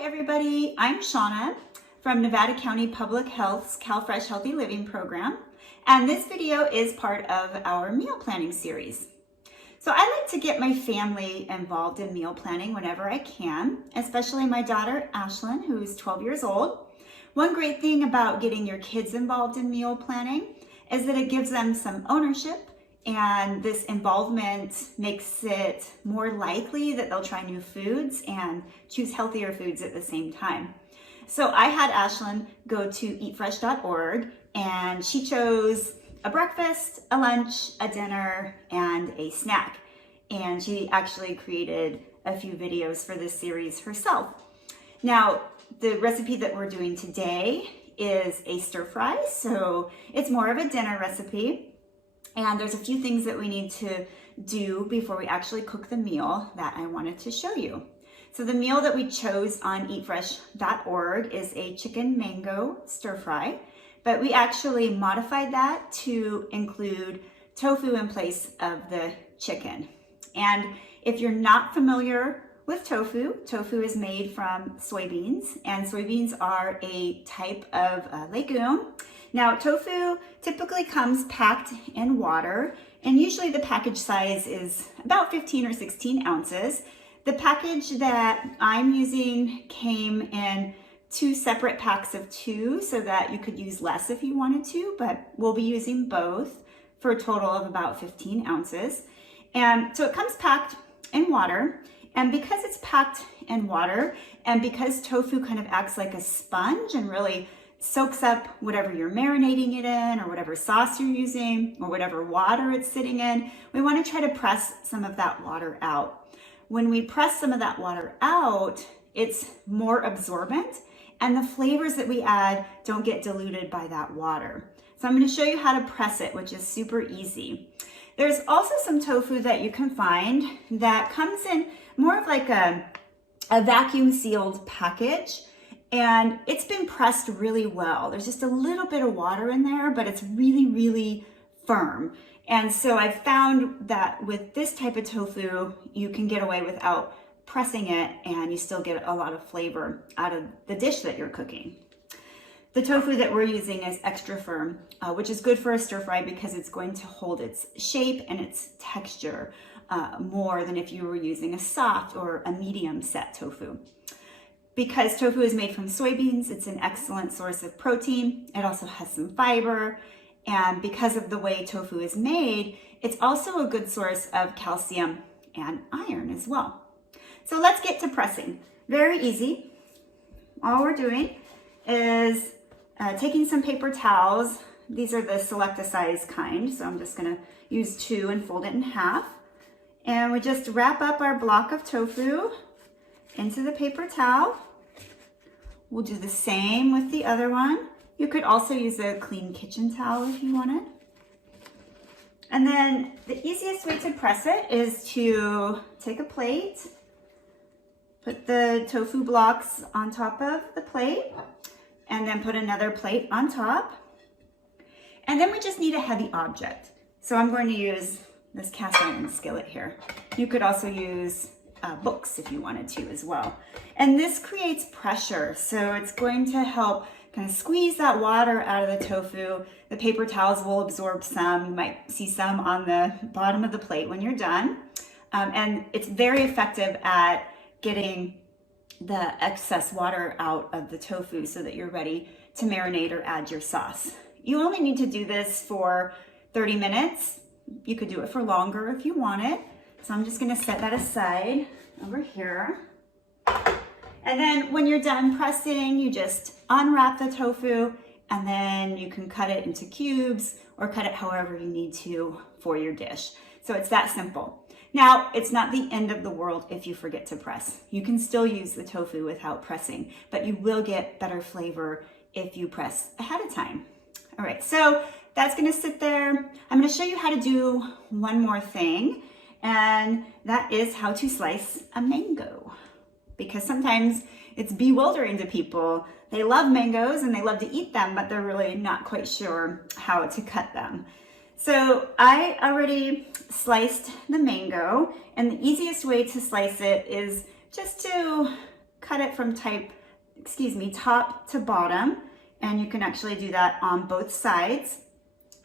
Hi everybody, I'm Shauna from Nevada County Public Health's CalFresh Healthy Living program, and this video is part of our meal planning series. So I like to get my family involved in meal planning whenever I can, especially my daughter Ashlyn, who's 12 years old. One great thing about getting your kids involved in meal planning is that it gives them some ownership, and this involvement makes it more likely that they'll try new foods and choose healthier foods at the same time. So I had Ashlyn go to eatfresh.org, and she chose a breakfast, a lunch, a dinner, and a snack. And she actually created a few videos for this series herself. Now, the recipe that we're doing today is a stir fry, so it's more of a dinner recipe. And there's a few things that we need to do before we actually cook the meal that I wanted to show you. So the meal that we chose on eatfresh.org is a chicken mango stir fry, but we actually modified that to include tofu in place of the chicken. And if you're not familiar with tofu, tofu is made from soybeans, and soybeans are a type of legume. Now, tofu typically comes packed in water, and usually the package size is about 15 or 16 ounces. The package that I'm using came in 2 separate packs of 2 so that you could use less if you wanted to, but we'll be using both for a total of about 15 ounces. And so it comes packed in water, and because it's packed in water, and because tofu kind of acts like a sponge and really soaks up whatever you're marinating it in, or whatever sauce you're using, or whatever water it's sitting in, we want to try to press some of that water out. When we press some of that water out, it's more absorbent, and the flavors that we add don't get diluted by that water. So I'm going to show you how to press it, which is super easy. There's also some tofu that you can find that comes in more of like a vacuum sealed package, and it's been pressed really well. There's just a little bit of water in there, but it's really, really firm. And so I've found that with this type of tofu, you can get away without pressing it, and you still get a lot of flavor out of the dish that you're cooking. The tofu that we're using is extra firm, which is good for a stir fry because it's going to hold its shape and its texture more than if you were using a soft or a medium set tofu. Because tofu is made from soybeans, it's an excellent source of protein. It also has some fiber, and because of the way tofu is made, it's also a good source of calcium and iron as well. So let's get to pressing. Very easy. All we're doing is taking some paper towels. These are the select a size kind, so I'm just gonna use 2 and fold it in half. And we just wrap up our block of tofu into the paper towel. We'll do the same with the other one. You could also use a clean kitchen towel if you wanted. And then the easiest way to press it is to take a plate, put the tofu blocks on top of the plate, and then put another plate on top. And then we just need a heavy object. So I'm going to use this cast iron skillet here. You could also use books if you wanted to as well. And this creates pressure, so it's going to help kind of squeeze that water out of the tofu. The paper towels will absorb some. You might see some on the bottom of the plate when you're done. And it's very effective at getting the excess water out of the tofu so that you're ready to marinate or add your sauce. You only need to do this for 30 minutes. You could do it for longer if you want it. So I'm just gonna set that aside over here. And then when you're done pressing, you just unwrap the tofu, and then you can cut it into cubes or cut it however you need to for your dish. So it's that simple. Now, it's not the end of the world if you forget to press. You can still use the tofu without pressing, but you will get better flavor if you press ahead of time. All right, so that's gonna sit there. I'm gonna show you how to do one more thing, and that is how to slice a mango. Because sometimes it's bewildering to people. They love mangoes and they love to eat them, but they're really not quite sure how to cut them. So I already sliced the mango, and the easiest way to slice it is just to cut it from top to bottom, and you can actually do that on both sides.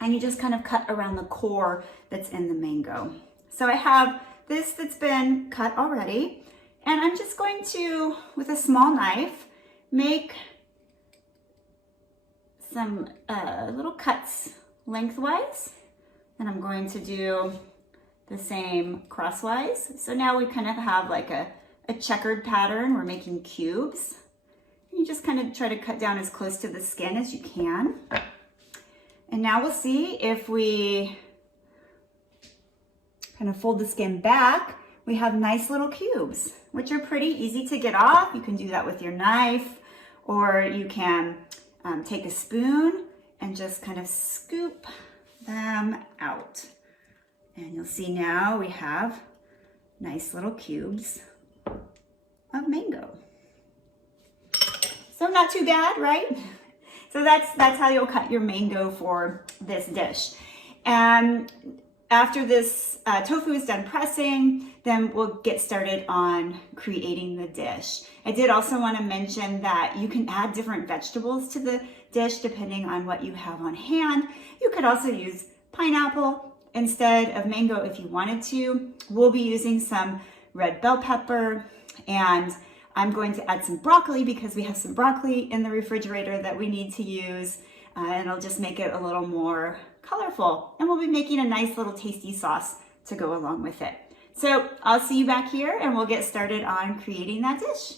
And you just kind of cut around the core that's in the mango. So I have this that's been cut already, and I'm just going to, with a small knife, make some little cuts lengthwise, and I'm going to do the same crosswise. So now we kind of have like a checkered pattern. We're making cubes. And you just kind of try to cut down as close to the skin as you can. And now we'll see if we kind of fold the skin back, we have nice little cubes, which are pretty easy to get off. You can do that with your knife, or you can take a spoon and just kind of scoop them out. And you'll see now we have nice little cubes of mango. So not too bad, right? So that's how you'll cut your mango for this dish. And after this tofu is done pressing, then we'll get started on creating the dish. I did also want to mention that you can add different vegetables to the dish depending on what you have on hand. You could also use pineapple instead of mango if you wanted to. We'll be using some red bell pepper, and I'm going to add some broccoli because we have some broccoli in the refrigerator that we need to use, and it'll just make it a little more colorful. And we'll be making a nice little tasty sauce to go along with it. So I'll see you back here and we'll get started on creating that dish.